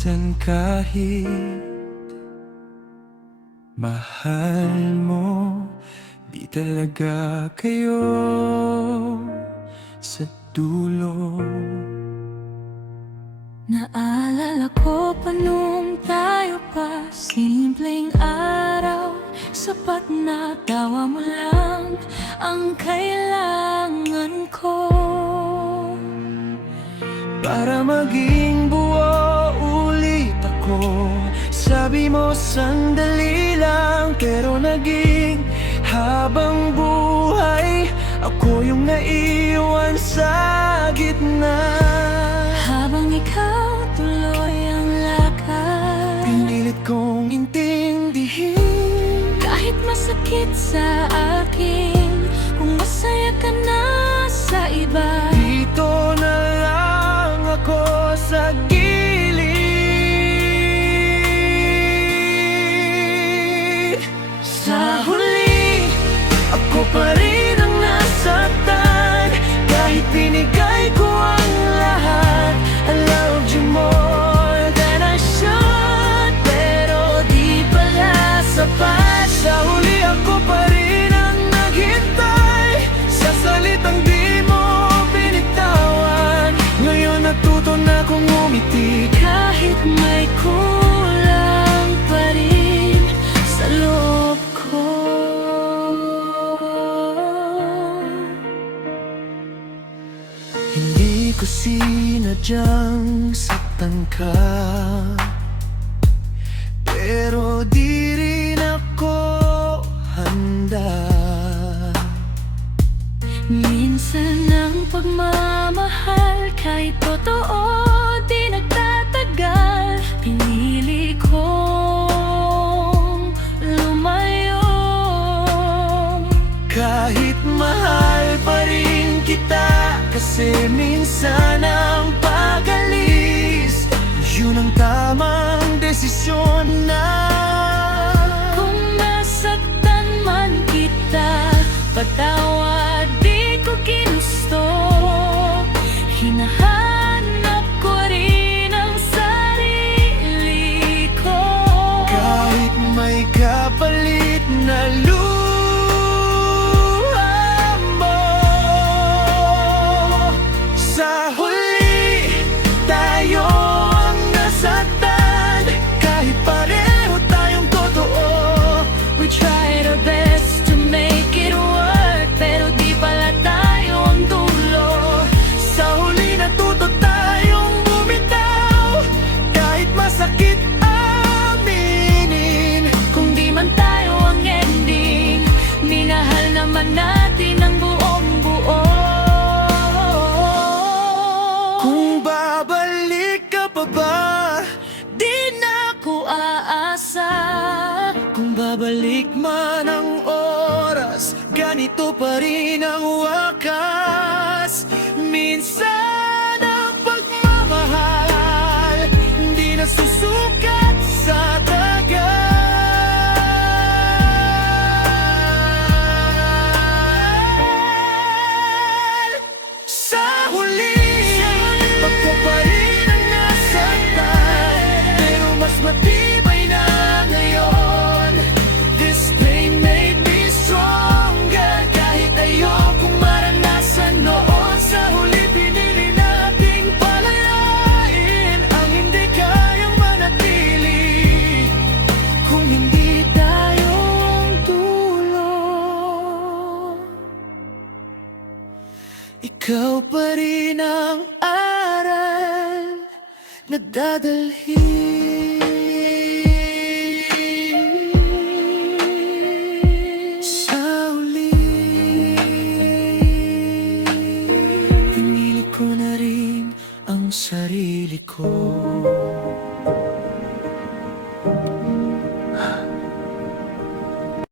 Minsan kahit mahal mo, di talaga kayo sa dulo. Naalala ko pa nung tayo pa, simpleng araw, sapat na tawa mo lang ang kailangan ko. Para maging buo ulit ako, sabi mo sandali lang, pero naging habang buhay, ako yung naiwan sa gitna. Habang ikaw tuloy ang lakad, Pinilit kong intindihin, kahit masakit sa akin, kung masaya ka na sa iba. dito na lang ako sa gilid. Sa huli, ako pa rin ang nasaktan, kahit binigay ko ang lahat. I loved you more than I should, pero di pala sapat. Sa huli, ako pa rin ang naghintay sa salitang di mo binitawan. Ngayon natuto na kong umiti, Kahit may kulang pa rin sa loob ko. hindi ko sinadyang saktan ka, pero di rin ako handa. Minsan ang pagmamahal kahit totoo di nagtatagal. Pinili kong lumayo, Kahit mahal pa rin kita, kasi minsan ang pag-alis, yun ang tamang desisyon na. kung nasaktan man kita, patawad di ko ginusto. Hinahanap ko rin ang sarili ko. Kahit may kapalit na luha mo, sa huli, tayo ang nasaktan. Kahit pareho tayong totoo, We tried our best to make it work, pero di pala tayo ang dulo. sa huli natuto tayong bumitaw. Kahit masakit aminin, Kung di man tayo ang ending, minahal naman natin ang buong buo. kung babalik ka pa ba, Di na ko aasa. kung babalik man ang oras, ganito pa rin ang wakas. Minsan ang pagmamahal hindi nasusukat sa tagal. Sa huli, ako pa rin ang nasaktan, pero mas matibay na ngayon. This pain made me stronger, kahit ayokong maranasan noon. Sa huli, pinili nating palayain ang hindi kayang manatili, kung hindi tayo ang dulo. Ikaw pa rin ang aral na dadalhin. Sa huli, pinili ko na rin ang sarili ko.